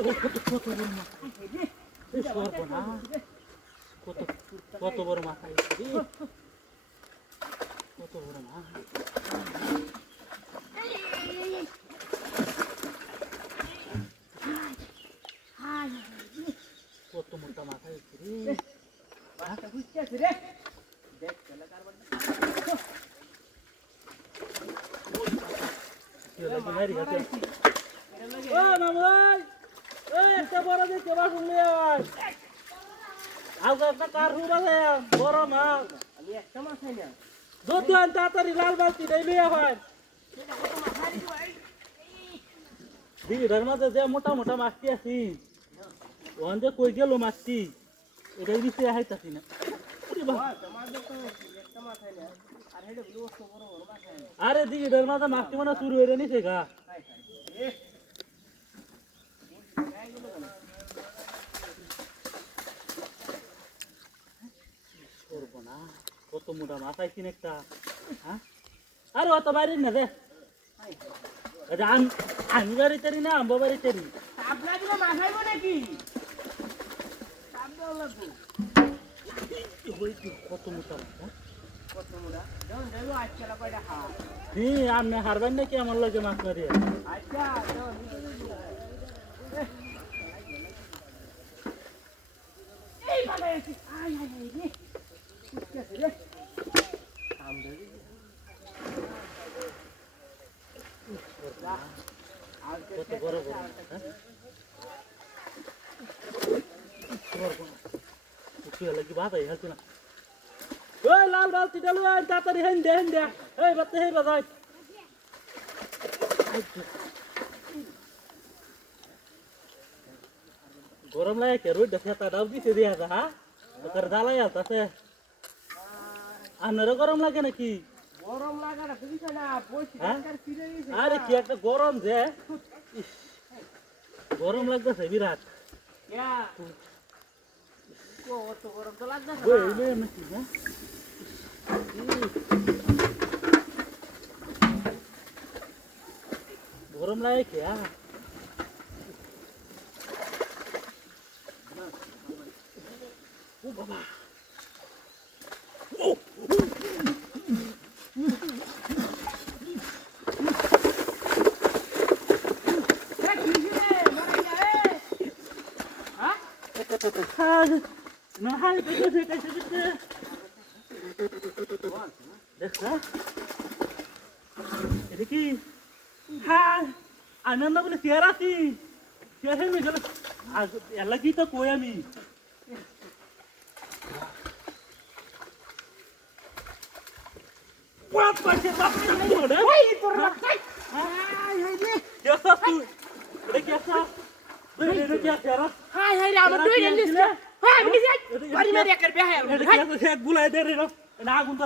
কত বড় মাছ এই সর্বনাশ কত বড় মাছ আইছে কত বড় মাছ কত মোটা মাছ আইছে রে মাছটা বুঝতেছে রে দেখ চলে কারবার ও মামুই ওই একটা বড় দেখে মাছ নিয়ে আয় আগে একটা কার হুবা যায় বড় মাছ আমি একটা মাছ খাই না দুধ আন তাড়াতাড়ি লাল বালতি দেই নিয়ে আয় সেটা কত মাছ খাই ভাই দিদির মাঝে যে মোটা মোটা মাছটি আছে ওখান যে কই গেল মাছটি এটাই দিতে আইতাছি না আরে দিদির মাঝে মাছটি মানে শুরু হয়ে নিছে গা কত মোটা মাছ আইছিন একটা হ্যাঁ আরে অত বাইরে না রে আমি বাড়ি চারি না আম্বা বাড়ি চারি কত মোটা আপনি হারবেন নাকি আমার লাগে মাছ মারি কত বড় বড় কি বাদ হয়েছে না ওই লাল বালতি ডালু তাড়াতাড়ি হেন দে এই বাতে হে বাজাই গরম লাগে কে রোদ দেখে তা দাও দিছে দিয়া যা হ্যাঁ তোর জ্বালাই আলতাছে আপনারও গরম লাগে নাকি গরম লাগে না বুঝিস না আরে কি একটা গরম যে গরম লাগতেছে বিরাট কত গরম তো লাগতেছে ওই নাকি হ্যাঁ গরম লাগে কি ও বাবা না হাই কাছে দেখা এটা কি হ্যাঁ আনন্দ বলে চেয়ার আছি চেয়ার হয়ে গেল এলা কি তো কই আমি বুলাই দে রে না আগুন তো